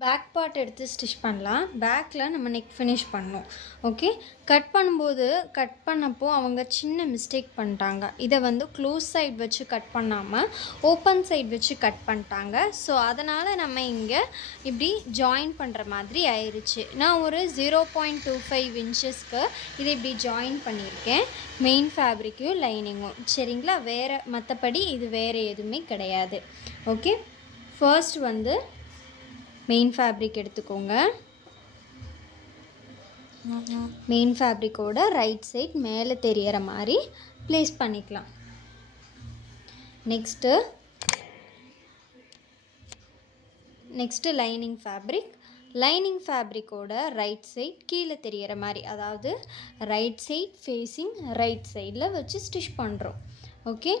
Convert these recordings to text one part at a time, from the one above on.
Back part எடுத்து stitch பண்ணலாம். பேக்கில் நம்ம நெக் ஃபினிஷ் பண்ணணும். ஓகே, கட் பண்ணப்போ அவங்க சின்ன மிஸ்டேக் பண்ணிட்டாங்க. இதை க்ளோஸ் சைட் வச்சு கட் பண்ணாமல் ஓப்பன் சைட் வச்சு கட் பண்ணிட்டாங்க. ஸோ அதனால் நம்ம இங்கே இப்படி ஜாயின் பண்ணுற மாதிரி ஆயிடுச்சு. நான் ஒரு 0.25 இன்ச்சஸ்க்கு இதை இப்படி ஜாயின் பண்ணியிருக்கேன். மெயின் ஃபேப்ரிக்கும் லைனிங்கும் சரிங்களா. மற்றபடி இது வேறு எதுவுமே கிடையாது. ஓகே, ஃபர்ஸ்ட் மெயின் ஃபேப்ரிக் எடுத்துக்கோங்க. மெயின் ஃபேப்ரிக்கோட ரைட் சைட் மேலே தெரியற மாதிரி ப்ளேஸ் பண்ணிக்கலாம். நெக்ஸ்ட்டு லைனிங் ஃபேப்ரிக்கோட ரைட் சைட் கீழே தெரியற மாதிரி, அதாவது ரைட் சைட் ஃபேஸிங் ரைட் சைடில் வச்சு ஸ்டிச் பண்ணுறோம். ஓகே,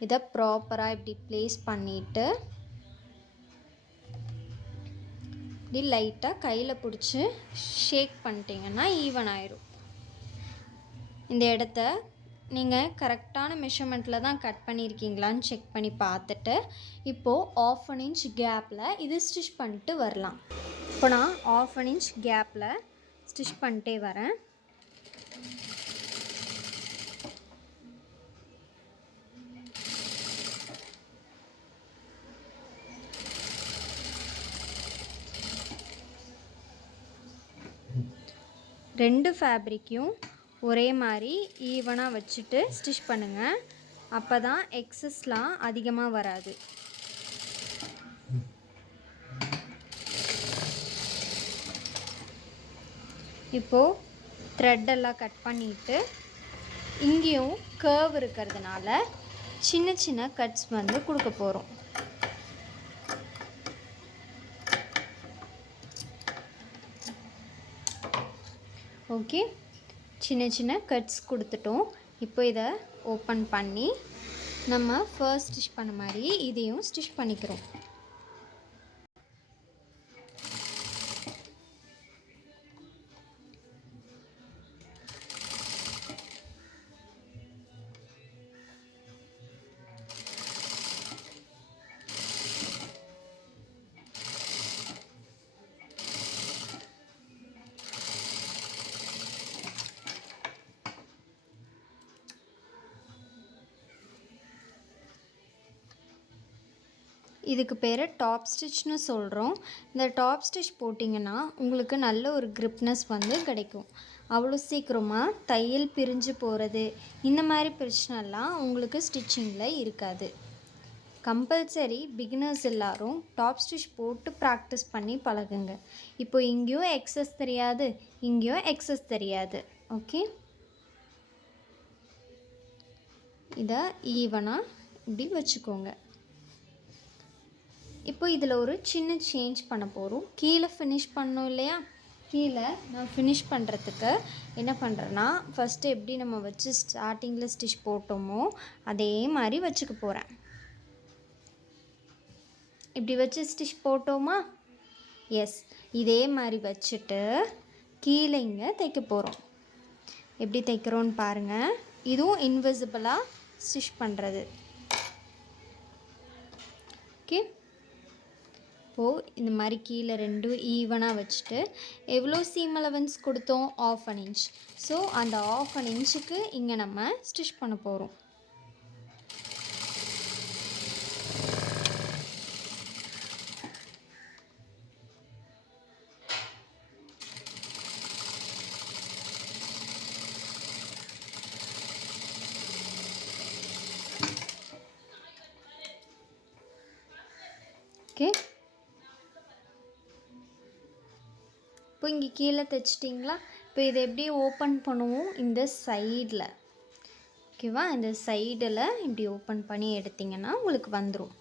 இதை ப்ராப்பராக இப்படி ப்ளேஸ் பண்ணிவிட்டு இப்படி லைட்டாக கையில் பிடிச்சி ஷேக் பண்ணிட்டீங்கன்னா ஈவன் ஆயிரும். இந்த இடத்த நீங்கள் கரெக்டான மெஷர்மெண்ட்டில் தான் கட் பண்ணியிருக்கீங்களான்னு செக் பண்ணி பார்த்துட்டு இப்போது 1/2 இன்ச் கேப்பில் இது ஸ்டிச் பண்ணிட்டு வரலாம். இப்போ நான் 1/2 இன்ச் கேப்பில் ஸ்டிச் பண்ணிட்டே வரேன். ரெண்டு ஃபேப்ரிக்கையும் ஒரே மாதிரி ஈவனாக வச்சுட்டு ஸ்டிச் பண்ணுங்கள். அப்போ தான் எக்ஸஸ்லாம் அதிகமாக வராது. இப்போது த்ரெட்டெல்லாம் கட் பண்ணிவிட்டு இங்கேயும் கர்வ் இருக்கிறதுனால சின்ன சின்ன கட்ஸ் கொடுக்க போகிறோம். ஓகே, சின்ன சின்ன கட்ஸ் கொடுத்துட்டோம். இப்போ இதை ஓப்பன் பண்ணி நம்ம ஃபர்ஸ்ட் ஸ்டிச் பண்ண மாதிரி இதையும் ஸ்டிச் பண்ணிக்கிறோம். இதுக்கு பேர் டாப் ஸ்டிச்னு சொல்கிறோம். இந்த டாப் ஸ்டிச் போட்டிங்கன்னா உங்களுக்கு நல்ல ஒரு கிரிப்னஸ் கிடைக்கும். அவ்வளோ சீக்கிரமாக தையல் பிரிஞ்சு போகிறது இந்த மாதிரி பிரச்சனைலாம் உங்களுக்கு ஸ்டிச்சிங்கில் இருக்காது. கம்பல்சரி பிகினர்ஸ் எல்லோரும் டாப் ஸ்டிச் போட்டு ப்ராக்டிஸ் பண்ணி பழகுங்க. இப்போ இங்கேயும் எக்ஸஸ் தெரியாது, இங்கேயும் எக்ஸஸ் தெரியாது. ஓகே, இதை ஈவனாக இப்படி வச்சுக்கோங்க. இப்போ இதில் ஒரு சின்ன சேஞ்ச் பண்ண போகிறோம். கீழே ஃபினிஷ் பண்ணோம் இல்லையா, கீழே நான் ஃபினிஷ் பண்ணுறதுக்கு என்ன பண்ணுறேன்னா, ஃபஸ்ட்டு எப்படி நம்ம வச்சு ஸ்டார்டிங்கில் ஸ்டிச் போட்டோமோ அதே மாதிரி வச்சுக்க போகிறேன். இப்படி வச்சு ஸ்டிச் போட்டோமா, எஸ், இதே மாதிரி வச்சுட்டு கீழே இங்கே தைக்க போகிறோம். எப்படி தைக்கிறோன்னு பாருங்கள். இதுவும் இன்விசிபிளாக ஸ்டிச் பண்ணுறது. ஓகே, இப்போது இந்த மாதிரி கீழே ரெண்டும் ஈவனாக வச்சுட்டு எவ்வளோ சீம் அலவன்ஸ் கொடுத்தோம், 1/2 இன்ச். ஸோ அந்த 1/2 இன்ச்சுக்கு இங்கே நம்ம ஸ்டிச் பண்ண போகிறோம். ஓகே, இப்போ இங்கே கீழே தைச்சிட்டிங்களா. இப்போ இதை எப்படி ஓப்பன் பண்ணுவோம், இந்த சைடில். ஓகேவா, இந்த சைடில் இப்படி ஓப்பன் பண்ணி எடுத்திங்கன்னா உங்களுக்கு வந்துடும்.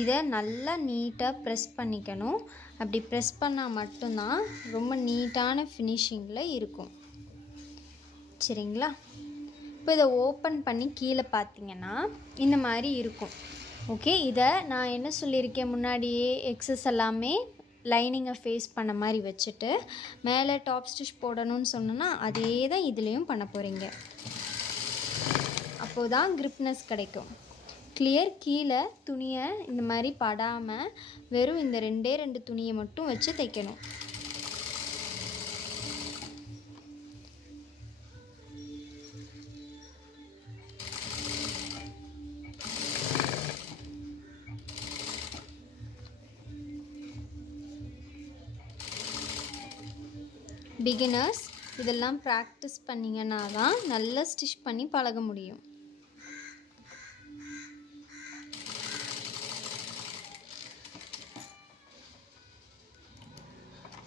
இதை நல்லா நீட்டாக ப்ரெஸ் பண்ணிக்கணும். அப்படி ப்ரெஸ் பண்ணால் மட்டும்தான் ரொம்ப நீட்டான ஃபினிஷிங்கில் இருக்கும். சரிங்களா. இப்போ இதை ஓப்பன் பண்ணி கீழே பார்த்திங்கன்னா இந்த மாதிரி இருக்கும். ஓகே, இதை நான் என்ன சொல்லியிருக்கேன் முன்னாடியே, எக்ஸஸ் எல்லாமே லைனிங்கை ஃபேஸ் பண்ண மாதிரி வச்சுட்டு மேலே டாப் ஸ்டிச் போடணும்னு சொன்னோன்னா அதே தான் இதுலேயும் பண்ண போகிறீங்க. அப்போது தான் கிரிப்னஸ் கிடைக்கும். கிளியர். கீழே துணியை இந்த மாதிரி படாமல் வெறும் இந்த 2 துணியை மட்டும் வச்சு தைக்கணும். பிகினர்ஸ் இதெல்லாம் ப்ராக்டிஸ் பண்ணிங்கன்னா தான் நல்லா ஸ்டிச் பண்ணி பழக முடியும்.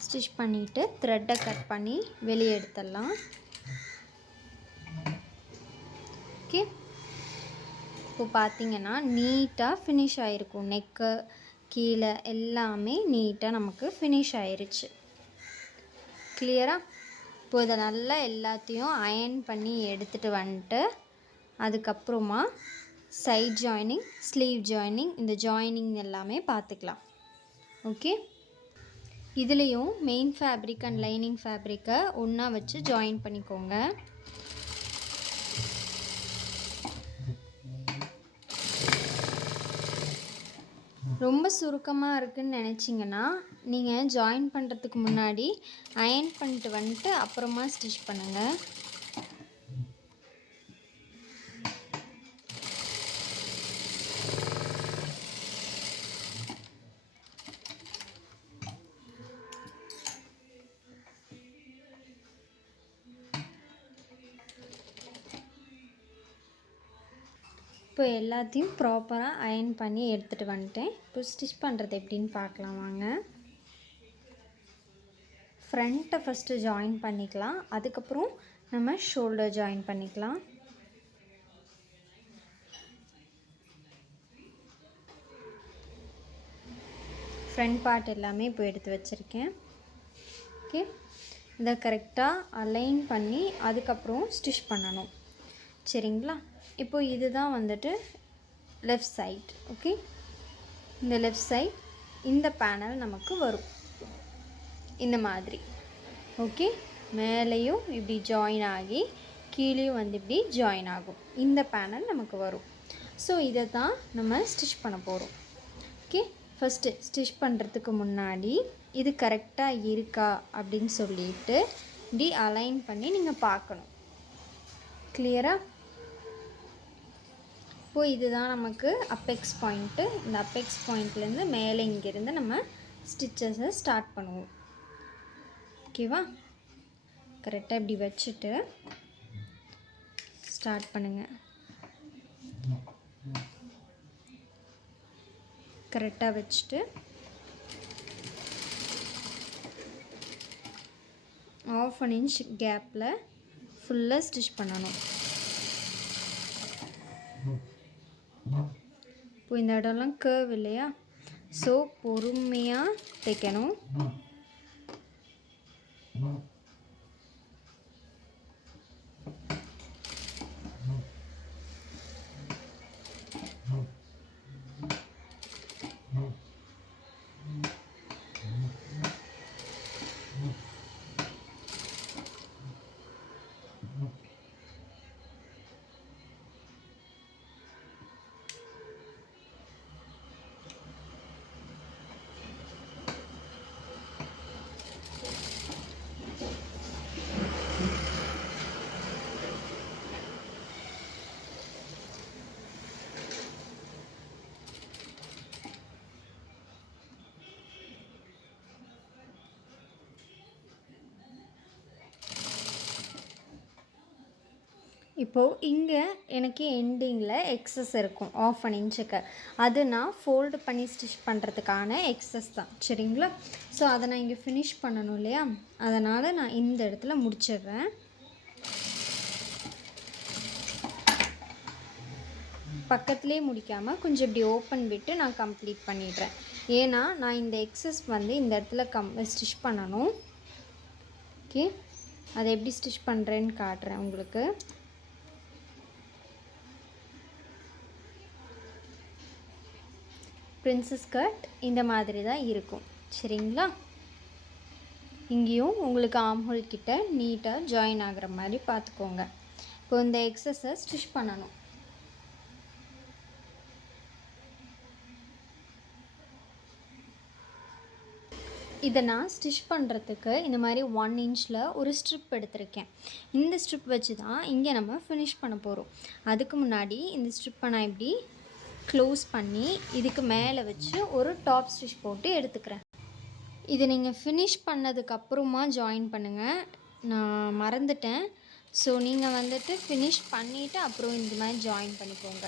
ஸ்டிச் பண்ணிவிட்டு த்ரெட்டை கட் பண்ணி வெளியே எடுத்துடலாம். ஓகே, இப்போ பார்த்தீங்கன்னா நீட்டாக ஃபினிஷ் ஆகிருக்கும். நெக்கு கீழே எல்லாமே நீட்டாக நமக்கு ஃபினிஷ் ஆயிருச்சு. கிளியராக? இப்போ இதை நல்லா எல்லாத்தையும் அயர்ன் பண்ணி எடுத்துகிட்டு வந்துட்டு அதுக்கப்புறமா சைட் ஜாயினிங், ஸ்லீவ் ஜாயினிங், இந்த ஜாயினிங் எல்லாமே பார்த்துக்கலாம். ஓகே, இதுலேயும் மெயின் ஃபேப்ரிக் அண்ட் லைனிங் ஃபேப்ரிக்கை ஒன்றா வச்சு ஜாயின் பண்ணிக்கோங்க. ரொம்ப சுருக்கமாக இருக்குதுன்னு நினச்சிங்கன்னா நீங்கள் ஜாயின் பண்ணுறதுக்கு முன்னாடி அயர்ன் பண்ணிட்டு வந்துட்டு அப்புறமா ஸ்டிச் பண்ணுங்கள். இப்போ எல்லாத்தையும் ப்ராப்பராக அயர்ன் பண்ணி எடுத்துகிட்டு வந்துட்டேன். இப்போ ஸ்டிச் பண்ணுறது எப்படின்னு பார்க்கலாம் வாங்க. ஃப்ரண்ட்டை ஃபஸ்ட்டு ஜாயின் பண்ணிக்கலாம். அதுக்கப்புறம் நம்ம ஷோல்டர் ஜாயின் பண்ணிக்கலாம். ஃப்ரண்ட் பார்ட் எல்லாமே இப்போ எடுத்து வச்சுருக்கேன். ஓகே, இதை கரெக்டாக அலைன் பண்ணி அதுக்கப்புறம் ஸ்டிச் பண்ணணும். சரிங்களா? இப்போ இதுதான் வந்துட்டு லெஃப்ட் சைட். ஓகே, இந்த லெஃப்ட் சைட் இந்த பேனல் நமக்கு வரும் இந்த மாதிரி. ஓகே, மேலேயும் இப்படி ஜாயின் ஆகி கீழேயும் வந்து இப்படி ஜாயின் ஆகும். இந்த பேனல் நமக்கு வரும். ஸோ இதை தான் நம்ம ஸ்டிச் பண்ண போகிறோம். ஓகே, ஃபஸ்ட்டு ஸ்டிச் பண்ணுறதுக்கு முன்னாடி இது கரெக்டாக இருக்கா அப்படின்னு சொல்லிட்டு இப்படி அலைன் பண்ணி நீங்கள் பார்க்கணும். கிளியராக? இப்போது இதுதான் நமக்கு அப்பெக்ஸ் பாயிண்ட்டு. இந்த அப்பெக்ஸ் பாயிண்ட்லேருந்து மேலே இங்கேருந்து நம்ம ஸ்டிச்சஸை ஸ்டார்ட் பண்ணுவோம். ஓகேவா? கரெக்டாக இப்படி வச்சுட்டு ஸ்டார்ட் பண்ணுங்கள். கரெக்டாக வச்சுட்டு ½ inch கேப்பில் ஃபுல்லாக ஸ்டிச் பண்ணணும். இப்போ இந்த இடம்லாம் கர்வ் இல்லையா, ஸோ பொறுமையாக தைக்கணும். இப்போது இங்கே எனக்கு எண்டிங்கில் எக்ஸஸ் இருக்கும் ½ inch. அது நான் ஃபோல்டு பண்ணி ஸ்டிச் பண்ணுறதுக்கான எக்ஸஸ் தான். சரிங்களா? ஸோ அதை நான் இங்கே ஃபினிஷ் பண்ணணும் இல்லையா, அதனால் நான் இந்த இடத்துல முடிச்சிடுறேன். பக்கத்துலேயே முடிக்காமல் கொஞ்சம் இப்படி ஓப்பன் விட்டு நான் கம்ப்ளீட் பண்ணிடுறேன். ஏன்னா நான் இந்த எக்ஸஸ் வந்து இந்த இடத்துல ஸ்டிச் பண்ணணும். ஓகே, அதை எப்படி ஸ்டிச் பண்ணுறேன்னு காட்டுறேன் உங்களுக்கு. பிரின்சஸ் கட் இந்த மாதிரி தான் இருக்கும். சரிங்களா? இங்கேயும் உங்களுக்கு ஆம்ஹோல் கிட்ட நீட்டாக ஜாயின் ஆகிற மாதிரி பார்த்துக்கோங்க. இப்போ இந்த எக்ஸஸை ஸ்டிச் பண்ணணும். இதை நான் ஸ்டிச் பண்ணுறதுக்கு இந்த மாதிரி 1 இன்ச்சில் ஒரு ஸ்ட்ரிப் எடுத்திருக்கேன். இந்த ஸ்ட்ரிப் வச்சு தான் இங்கே நம்ம ஃபினிஷ் பண்ண போகிறோம். அதுக்கு முன்னாடி இந்த ஸ்ட்ரிப்பை நான் இப்படி க்ளோஸ் பண்ணி இதுக்கு மேலே வச்சு ஒரு டாப் ஸ்டிச் போட்டு எடுத்துக்கிறேன். இதை நீங்கள் ஃபினிஷ் பண்ணதுக்கப்புறமா ஜாயின் பண்ணுங்கள். நான் மறந்துட்டேன். ஸோ நீங்கள் வந்துட்டு ஃபினிஷ் பண்ணிவிட்டு அப்புறம் இந்த மாதிரி ஜாயின் பண்ணிக்கோங்க.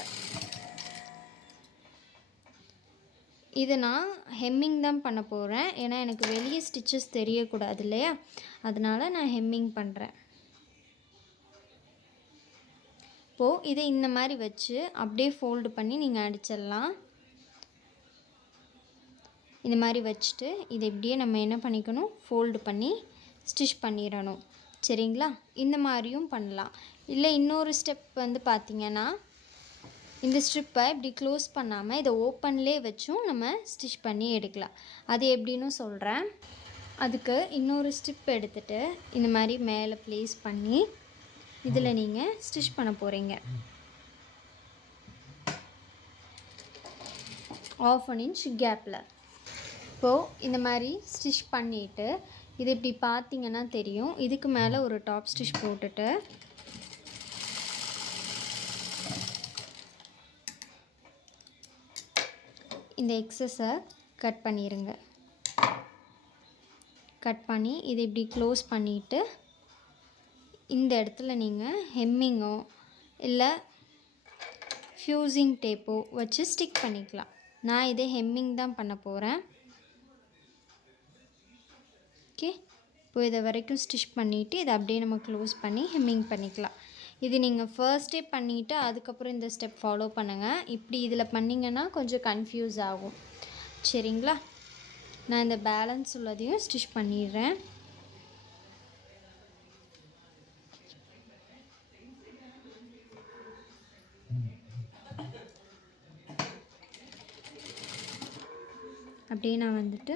இது நான் ஹெம்மிங் தான் பண்ண போகிறேன். ஏன்னா எனக்கு வெளியே ஸ்டிச்சஸ் தெரியக்கூடாது இல்லையா, அதனால் நான் ஹெம்மிங் பண்ணுறேன். இப்போது இதை இந்த மாதிரி வச்சு அப்படியே ஃபோல்டு பண்ணி நீங்கள் அடிச்சிடலாம். இந்த மாதிரி வச்சுட்டு இதை இப்படியே நம்ம என்ன பண்ணிக்கணும், ஃபோல்டு பண்ணி ஸ்டிச் பண்ணிடணும். சரிங்களா? இந்த மாதிரியும் பண்ணலாம். இல்லை இன்னொரு ஸ்டெப் வந்து பார்த்திங்கன்னா, இந்த ஸ்ட்ரிப்பை இப்படி க்ளோஸ் பண்ணாமல் இதை ஓப்பன்லேயே வச்சும் நம்ம ஸ்டிச் பண்ணி எடுக்கலாம். அது எப்படின்னு சொல்கிறேன். அதுக்கு இன்னொரு ஸ்ட்ரிப் எடுத்துகிட்டு இந்த மாதிரி மேலே ப்ளேஸ் பண்ணி இதில் நீங்கள் ஸ்டிச் பண்ண போகிறீங்க. 1/2 இன்ச் கேப்பில். இப்போது இந்த மாதிரி ஸ்டிச் பண்ணிவிட்டு இது இப்படி பார்த்தீங்கன்னா தெரியும். இதுக்கு மேலே ஒரு டாப் ஸ்டிச் போட்டுட்டு இந்த எக்ஸஸை கட் பண்ணிடுங்க. கட் பண்ணி இதை இப்படி க்ளோஸ் பண்ணிவிட்டு இந்த இடத்துல நீங்கள் ஹெம்மிங்கோ இல்லை ஃப்யூசிங் டேப்போ வச்சு ஸ்டிக் பண்ணிக்கலாம். நான் இதை ஹெம்மிங் தான் பண்ண போகிறேன். ஓகே, இப்போ இதை வரைக்கும் ஸ்டிச் பண்ணிவிட்டு இதை அப்படியே நம்ம க்ளோஸ் பண்ணி ஹெம்மிங் பண்ணிக்கலாம். இது நீங்கள் ஃபர்ஸ்டே பண்ணிவிட்டு அதுக்கப்புறம் இந்த ஸ்டெப் ஃபாலோ பண்ணுங்கள். இப்படி இதில் பண்ணிங்கன்னா கொஞ்சம் கன்ஃபியூஸ் ஆகும். சரிங்களா? நான் இந்த பேலன்ஸ் உள்ளதையும் ஸ்டிச் பண்ணிடுறேன். அப்படியே நான் வந்துட்டு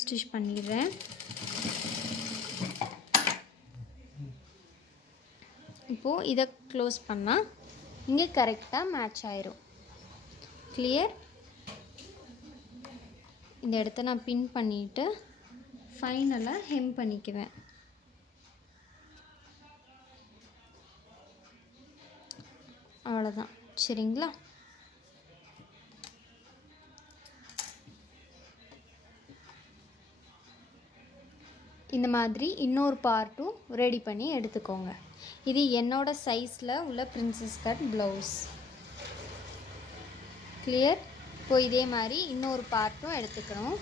ஸ்டிச் பண்ணிடுறேன். இப்போது இதை க்ளோஸ் பண்ணால் இங்கே கரெக்டாக மேட்ச் ஆயிரும். கிளியர்? இந்த இடத்த நான் பின் பண்ணிவிட்டு ஃபைனலாக ஹெம் பண்ணிக்குவேன். அவ்வளோதான். சரிங்களா? இந்த மாதிரி இன்னொரு பார்ட்டும் ரெடி பண்ணி எடுத்துக்கோங்க. இது என்னோட சைஸில் உள்ள பிரின்சஸ் கட் ப்ளவுஸ். கிளியர்? இப்போ இதே மாதிரி இன்னொரு பார்ட்டும் எடுத்துக்கணும்.